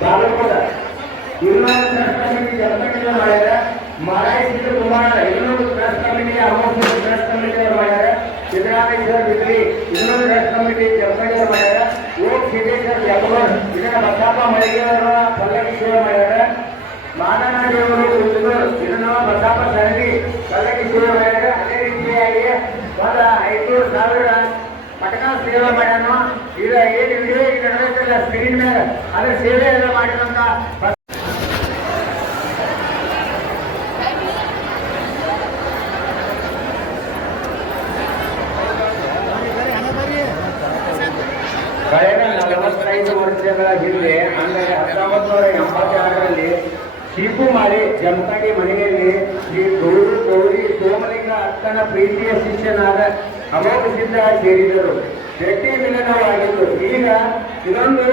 ಬಾಗಲಕೋಟ ಜಿಲ್ಲಾ trust committee ಸರ್ಕಾರದಿಂದ ಮಾಡ್ಯಾರ ಸಿದ್ದು ಕುಮಾರ ಇನ್ನೊಂದು trust committee Amogha trust committee ಅವರು ಮಾಡ್ಯಾರ ಸಿದ್ದರಾಮೇಶ್ವರ ಬಿದ್ರಿ ಇನ್ನೊಂದು ಟ್ರಸ್ಟ್ ಕಮಿಟಿ ಅವರು ಮಾಡ್ಯಾರ ಲೋಕ್ ಸಿದ್ದೇಶ್ವರ್ ಜಗಮರ್ ಇದನ್ನ ಬಸಪ್ಪ ಮಳಿಗೆ ಅವರ ಪಲ್ಲಕ್ಕಿ ಸೇವೆ ಮಾಡ್ಯಾರ ಮಾದನಾಡಿಯವರು ಉದ್ದರು ಇದನ್ನು ಬಸಪ್ಪ ಸರಣಿ ಮಾಡ್ಯಾರ ಒಂದು ಐದುನೂರು ಸಾವಿರ ಪಟಕ ಸೇವೆ ಮಾಡ್ಯಾನು ಈಗ ಏನು ವಿಡಿಯೋ ಸ್ಕ್ರೀನ್ ಮೇಲೆ ಅದ್ರ ಸೇವೆ ಎಲ್ಲ ಮಾಡಿದಂತ ಅಮೋಘ ಸಿದ್ಧ ಸೇರಿದರು. ಶಕ್ತಿ ಮಿಲನವಾಗಿತ್ತು. ಈಗ ಇದೊಂದು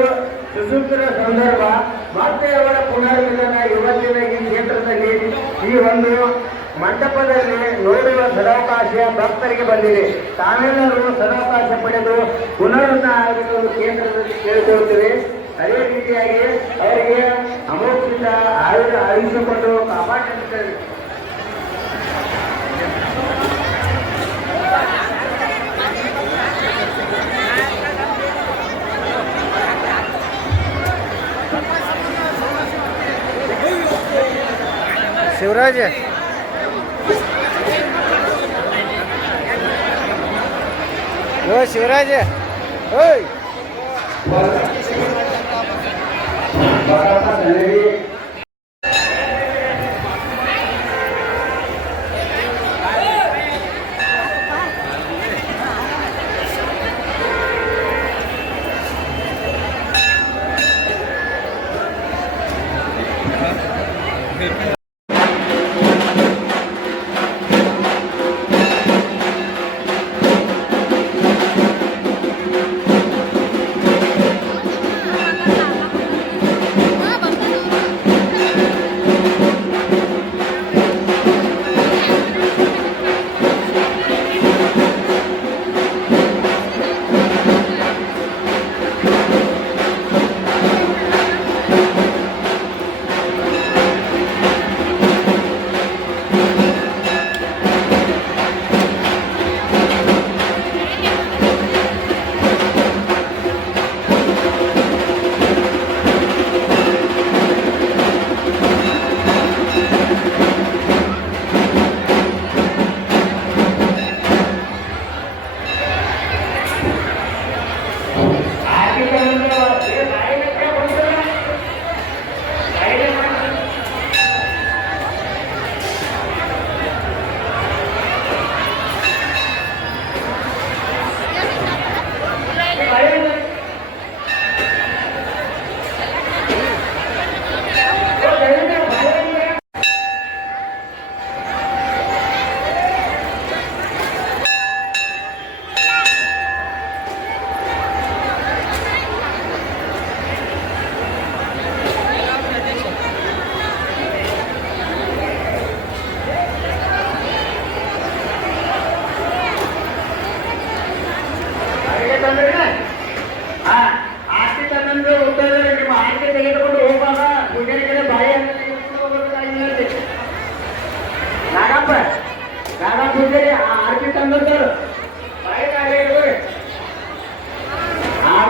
ಸುಸೂತ್ರ ಸಂದರ್ಭ, ಮತ್ತೆ ಅವರ ಪುನರ್ಮಿಲನ ಇವತ್ತಿನ ಈ ಕ್ಷೇತ್ರದಲ್ಲಿ ಈ ಒಂದು ಮಂಟಪದಲ್ಲಿ ನೋಡುವ ಸದಾವಕಾಶ ಭಕ್ತರಿಗೆ ಬಂದಿದೆ. ತಾವೆಲ್ಲರೂ ಸದಾವಕಾಶ ಪಡೆದು ಪುನರ್ಮಿಲನ ಆಗಿದ್ದು ಕೇಂದ್ರದಲ್ಲಿ ಕೇಳಿಕೊಳ್ಳುತ್ತೇವೆ. ಅದೇ ರೀತಿಯಾಗಿ ಅವರಿಗೆ ಅಮೋಘಿತ ಆಯುಧ ಆಯುಷಿಕೊಂಡು ಕಾಪಾಡಿರುತ್ತೇವೆ Ты в раде? Ой, Севераде! Ой!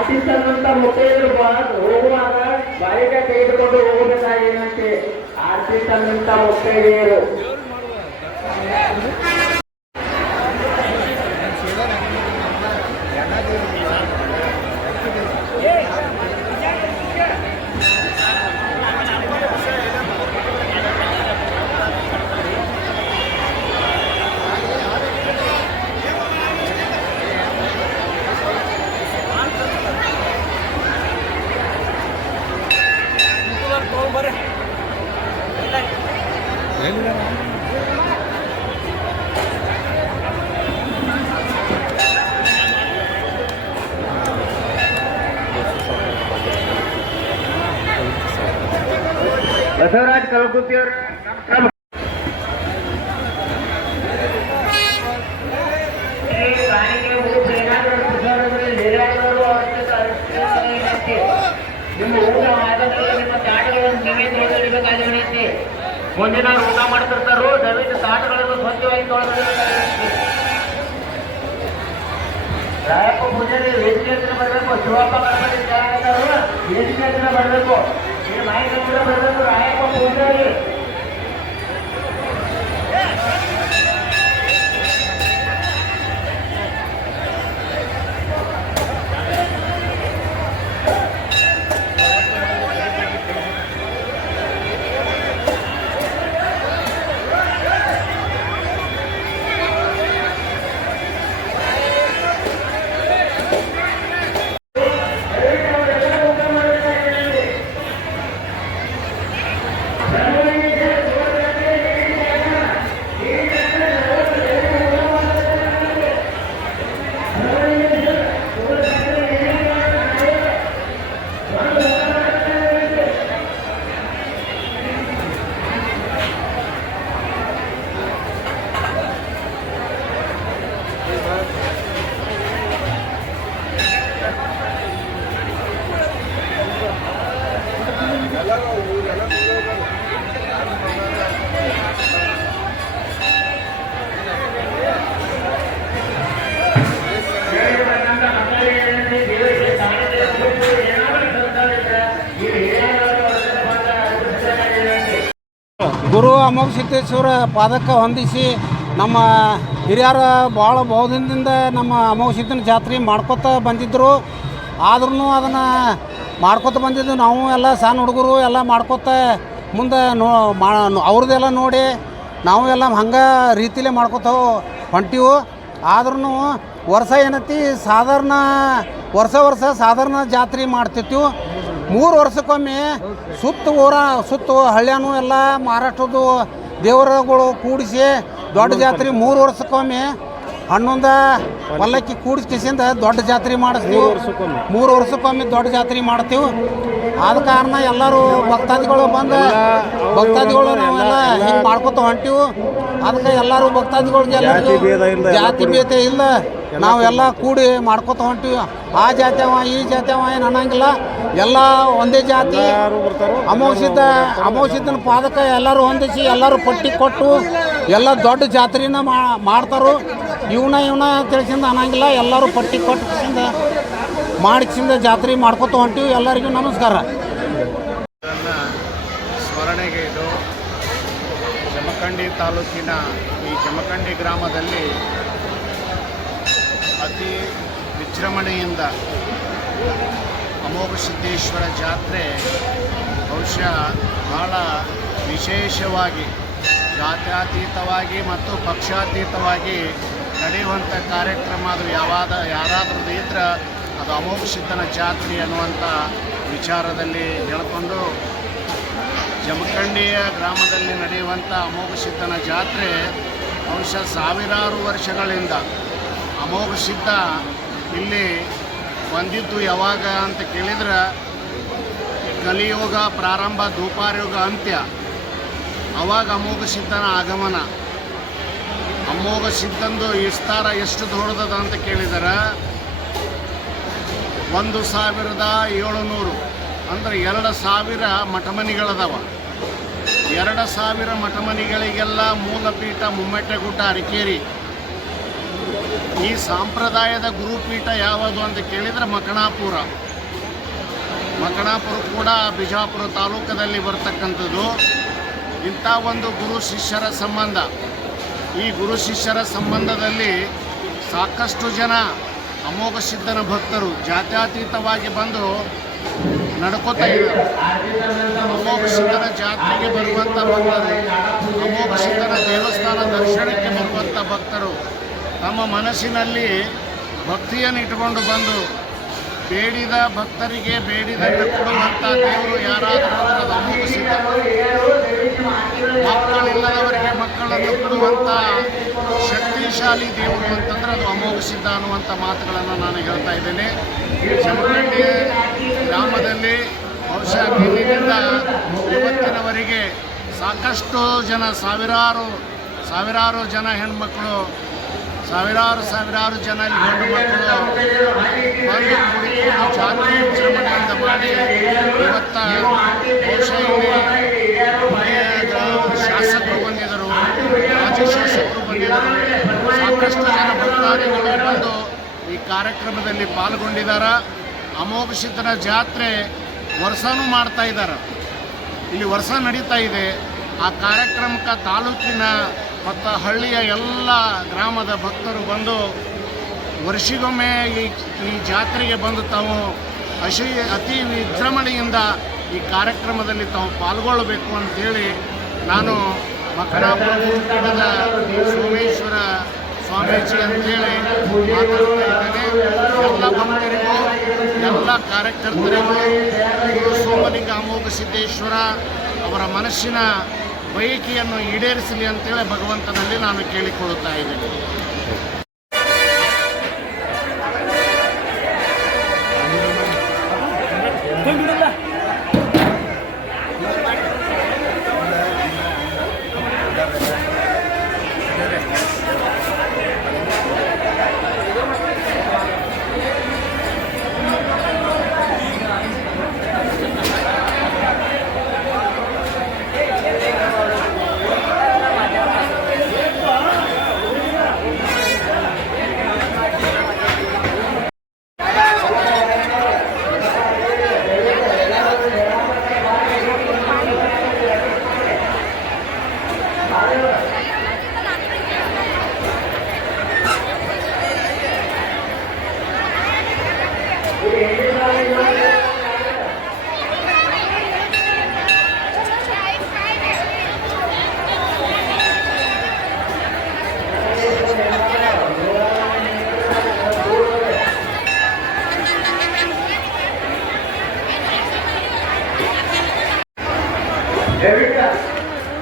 ಆರ್ತಿ ತಂದಂತ ಮುತ್ತೈದರು ಹೋಗುವಾಗ ಬಾಯಿಗೆ ತೆಗೆದುಕೊಂಡು ಹೋಗಬೇಕಾಗಿನಂತೆ ಆರ್ತಿ ತಂದಂತ ಮುತ್ತೈದೆಯರು ಬಸವರಾಜ್ ಕಲಕುತ್ತಿ ಅವರು ನಮ್ಮ ನಿಮ್ಮ ಮುಂದಿನ ಊಟ ಮಾಡ್ತಿರ್ತಾರೋ, ದಯವಿಟ್ಟು ತಾಟಗಳನ್ನು ಸ್ವಚ್ಛವಾಗಿ ತೊಳೆದಿಡಬೇಕಾಗಿರುತ್ತೆ ರಾಯಪ್ಪ ವೇದಿಕೆ ಬರಬೇಕು, ಶಿವಪ್ಪ ಬರಬೇಕು ವೇದಿಕೆ ಬರಬೇಕು. ಮಾಹಿತಿ ಕೂಡ ಬರಬೇಕು ರಾಯಪ್ಪ ಪೂಜಾರಿ ಗುರು ಅಮೋಘ ಸಿದ್ದೇಶ್ವರ ಪಾದಕ್ಕೆ ಹೊಂದಿಸಿ ನಮ್ಮ ಹಿರಿಯರ ಭಾಳ ಬಹುದಿನದಿಂದ ನಮ್ಮ ಅಮೋಘ ಸಿದ್ದನ ಜಾತ್ರೆ ಮಾಡ್ಕೊತ ಬಂದಿದ್ದರು ಆದ್ರೂ ಅದನ್ನು ಮಾಡ್ಕೊತ ಬಂದಿದ್ದು ನಾವು ಎಲ್ಲ ಸಣ್ಣ ಹುಡುಗರು ಎಲ್ಲ ಮಾಡ್ಕೊತ ಮುಂದೆ ನೋ ಮಾ ಅವ್ರದ್ದೆಲ್ಲ ನೋಡಿ ನಾವು ಎಲ್ಲ ಹಂಗೆ ರೀತಿಲೇ ಮಾಡ್ಕೊತ ಹೊಂಟಿವು. ಆದ್ರೂ ವರ್ಷ ಏನೈತಿ, ಸಾಧಾರಣ ವರ್ಷ ವರ್ಷ ಸಾಧಾರಣ ಜಾತ್ರೆ ಮಾಡ್ತಿರ್ತೀವಿ. ಮೂರು ವರ್ಷಕ್ಕೊಮ್ಮೆ ಸುತ್ತ ಊರ ಸುತ್ತ ಹಳ್ಳ್ಯಾನು ಎಲ್ಲ ಮಹಾರಾಷ್ಟ್ರದ್ದು ದೇವರಗಳು ಕೂಡಿಸಿ ದೊಡ್ಡ ಜಾತ್ರೆ ಮೂರು ವರ್ಷಕ್ಕೊಮ್ಮೆ ಹನ್ನೊಂದು ಪಲ್ಲಕ್ಕಿ ಕೂಡಿಸ್ಕಿಸಿಂದ ದೊಡ್ಡ ಜಾತ್ರೆ ಮಾಡಿಸ್ತೀವಿ. ಮೂರು ವರ್ಷಕ್ಕೊಮ್ಮೆ. ದೊಡ್ಡ ಜಾತ್ರೆ ಮಾಡ್ತೀವಿ. ಆದ ಕಾರಣ ಎಲ್ಲರೂ ಭಕ್ತಾದಿಗಳು ಬಂದು ಭಕ್ತಾದಿಗಳು ನಾವೆಲ್ಲ ಹಿಂಗೆ ಮಾಡ್ಕೊತ ಹೊಂಟೀವಿ. ಅದಕ್ಕೆ ಎಲ್ಲರೂ ಭಕ್ತಾದಿಗಳಿಗೆ ಜಾತಿ ಭೇದ ಇಲ್ಲ. ನಾವೆಲ್ಲ ಕೂಡಿ ಮಾಡ್ಕೋತ ಹೊಂಟಿವಿ. ಆ ಜಾತಿಯವ ಈ ಜಾತಿಯವ ಏನು ಅನ್ನಂಗಿಲ್ಲ. ಎಲ್ಲ ಒಂದೇ ಜಾತಿ. ಅಮೋಷಿದ್ದ ಅಮೋಷಿದ್ದನ ಪಾದಕ ಎಲ್ಲರೂ ಹೊಂದಿಸಿ ಎಲ್ಲರೂ ಪಟ್ಟಿ ಕೊಟ್ಟು ಎಲ್ಲ ದೊಡ್ಡ ಜಾತ್ರೆನ ಮಾಡ್ತಾರೋ. ಇವನ ಇವನ ತಿಳಿಸಿಂದ ಅನ್ನಂಗಿಲ್ಲ. ಎಲ್ಲರೂ ಪಟ್ಟಿ ಕೊಟ್ಟಿಂದ ಮಾಡಿಸಿಂದ ಜಾತ್ರೆ ಮಾಡ್ಕೋತ ಹೊಂಟಿವಿ. ಎಲ್ಲರಿಗೂ ನಮಸ್ಕಾರ. ಸ್ಮರಣೆಗೆ ಇದು ಜಮಖಂಡಿ ತಾಲೂಕಿನ ಈ ಜಮಖಂಡಿ ಗ್ರಾಮದಲ್ಲಿ ಅತಿ ವಿಜೃಂಭಣೆಯಿಂದ ಅಮೋಘ ಸಿದ್ದೇಶ್ವರ ಜಾತ್ರೆ ಬಹುಶಃ ಬಹಳ ವಿಶೇಷವಾಗಿ ಜಾತ್ಯಾತೀತವಾಗಿ ಮತ್ತು ಪಕ್ಷಾತೀತವಾಗಿ ನಡೆಯುವಂಥ ಕಾರ್ಯಕ್ರಮ. ಅದು ಯಾವಾದ ಯಾರಾದರೂ ಇದ್ರೆ ಅದು ಅಮೋಘ ಸಿದ್ಧನ ಜಾತ್ರೆ ಅನ್ನುವಂಥ ವಿಚಾರದಲ್ಲಿ ಹೇಳ್ಕೊಂಡು ಜಮಖಂಡಿಯ ಗ್ರಾಮದಲ್ಲಿ ನಡೆಯುವಂಥ ಅಮೋಘ ಸಿದ್ಧನ ಜಾತ್ರೆ ಬಹುಶಃ ಸಾವಿರಾರು ವರ್ಷಗಳಿಂದ ಅಮೋಘ ಸಿದ್ಧ ಇಲ್ಲಿ ಬಂದಿದ್ದು ಯಾವಾಗ ಅಂತ ಕೇಳಿದ್ರೆ ಕಲಿಯೋಗ ಪ್ರಾರಂಭ ಧೂಪಾರಯುಗ ಅಂತ್ಯ. ಅವಾಗ ಅಮೋಘ ಸಿದ್ಧನ ಆಗಮನ. ಅಮೋಘ ಸಿದ್ಧಂದು ವಿಸ್ತಾರ ಎಷ್ಟು ದೊಡ್ಡದ ಅಂತ ಕೇಳಿದರೆ ಒಂದು ಸಾವಿರದ ಏಳುನೂರು. ಅಂದರೆ ಎರಡು ಸಾವಿರ ಮಠಮನಿಗಳದವ. ಎರಡು ಸಾವಿರ ಮಠಮನಿಗಳಿಗೆಲ್ಲ ಮೂಲಪೀಠ ಮುಮ್ಮೆಟ್ಟಗುಡ್ಡ ಅರಕೇರಿ. ಈ ಸಾಂಪ್ರದಾಯದ ಗುರುಪೀಠ ಯಾವುದು ಅಂತ ಕೇಳಿದರೆ ಮಕಣಾಪುರ. ಮಕಣಾಪುರ ಕೂಡ ಬಿಜಾಪುರ ತಾಲೂಕದಲ್ಲಿ ಬರ್ತಕ್ಕಂಥದ್ದು. ಇಂಥ ಒಂದು ಗುರು ಶಿಷ್ಯರ ಸಂಬಂಧ. ಈ ಗುರು ಶಿಷ್ಯರ ಸಂಬಂಧದಲ್ಲಿ ಸಾಕಷ್ಟು ಜನ ಅಮೋಘ ಸಿದ್ಧನ ಭಕ್ತರು ಜಾತ್ಯತೀತವಾಗಿ ಬಂದು ನಡ್ಕೋತಾ ಇದ್ದಾರೆ. ಅಮೋಘ ಸಿದ್ಧನ ಜಾತ್ರೆಗೆ ಬರುವಂಥ ಭಕ್ತರು, ಅಮೋಘ ಸಿದ್ಧನ ದೇವಸ್ಥಾನ ದರ್ಶನಕ್ಕೆ ಬರುವಂಥ ಭಕ್ತರು ತಮ್ಮ ಮನಸ್ಸಿನಲ್ಲಿ ಭಕ್ತಿಯನ್ನು ಇಟ್ಟುಕೊಂಡು ಬಂದು ಬೇಡಿದ ಭಕ್ತರಿಗೆ ಬೇಡಿದಂತೆ ಕೊಡುವಂಥ ದೇವರು ಯಾರಾದರೂ ಮಕ್ಕಳಿಲ್ಲದವರಿಗೆ ಮಕ್ಕಳನ್ನು ಕೊಡುವಂಥ ಶಕ್ತಿಶಾಲಿ ದೇವರು ಅಂತಂದ್ರೆ ಅದು ಅಮೋಘ ಸಿದ್ಧ ಅನ್ನುವಂಥ ಮಾತುಗಳನ್ನು ನಾನು ಹೇಳ್ತಾ ಇದ್ದೇನೆ. ಜಮಖಂಡಿ ಗ್ರಾಮದಲ್ಲಿ ಬಹುಶಃ ನಿನ್ನಿನಿಂದ ಇವತ್ತಿನವರೆಗೆ ಸಾಕಷ್ಟು ಜನ ಸಾವಿರಾರು ಸಾವಿರಾರು ಜನ ಹೆಣ್ಮಕ್ಳು ಸಾವಿರಾರು ಸಾವಿರಾರು ಜನ ಇಲ್ಲಿ ಗಂಡು ಮಕ್ಕಳು ಜಾತಿ ವಿಜೃಂಭಣೆಯಿಂದ ಮಾಡಿ ಇವತ್ತ ಶಾಸಕರು ಬಂದಿದ್ದರು ರಾಜ್ಯ ಶಾಸಕರು ಬಂದಿದ್ದರು. ಸಾಕಷ್ಟು ಜನ ಭಕ್ತಾದಿಗಳು ಬಂದು ಈ ಕಾರ್ಯಕ್ರಮದಲ್ಲಿ ಪಾಲ್ಗೊಂಡಿದ್ದಾರೆ. ಅಮೋಘ ಜಾತ್ರೆ ವರ್ಷನೂ ಮಾಡ್ತಾ ಇದ್ದಾರೆ. ಇಲ್ಲಿ ವರ್ಷ ನಡೀತಾ ಇದೆ. ಆ ಕಾರ್ಯಕ್ರಮಕ್ಕೆ ತಾಲೂಕಿನ ಮತ್ತು ಹಳ್ಳಿಯ ಎಲ್ಲ ಗ್ರಾಮದ ಭಕ್ತರು ಬಂದು ವರ್ಷಿಗೊಮ್ಮೆ ಈ ಈ ಜಾತ್ರೆಗೆ ಬಂದು ತಾವು ಅಶಿ, ಅತಿ ವಿಜೃಂಭಣೆಯಿಂದ ಈ ಕಾರ್ಯಕ್ರಮದಲ್ಲಿ ತಾವು ಪಾಲ್ಗೊಳ್ಳಬೇಕು ಅಂತೇಳಿ ನಾನು ಮಕನಾಪುರ ಮಠದ ಸೋಮೇಶ್ವರ ಸ್ವಾಮೀಜಿ ಅಂತೇಳಿ ಮಾತಾಡ್ತಾ ಇದ್ದೇನೆ. ಎಲ್ಲ ಭಕ್ತರಿಗೂ, ಎಲ್ಲ ಕಾರ್ಯಕರ್ತರಿಗೂ ಸೋಮಲಿಂಗ ಅಮೋಘ ಸಿದ್ದೇಶ್ವರ ಅವರ ಮನಸ್ಸಿನ ಬಯಕೆಯನ್ನು ಈಡೇರಿಸಲಿ ಅಂತೇಳಿ ಭಗವಂತನಲ್ಲಿ ನಾನು ಕೇಳಿಕೊಳ್ಳುತ್ತಾ ಇದ್ದೇನೆ.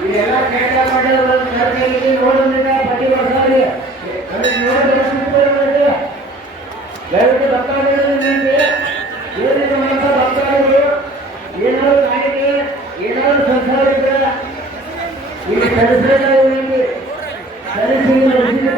ಇದೆಲ್ಲ ಕೆಲಸ ಮಾಡಿದ್ರು ಸರ್ಕಾರಿ ನೋಡೋದ್ರಿಂದ ಪ್ರತಿ ವರ್ಷ ಏನಿದೆ ಏನಾದ್ರು ಏನಾದ್ರು ಸಂಸಾರ ಇಲ್ಲಿ ಸರಿಸಿದ ಸರಿಸಿ ನಡೆಸಿದ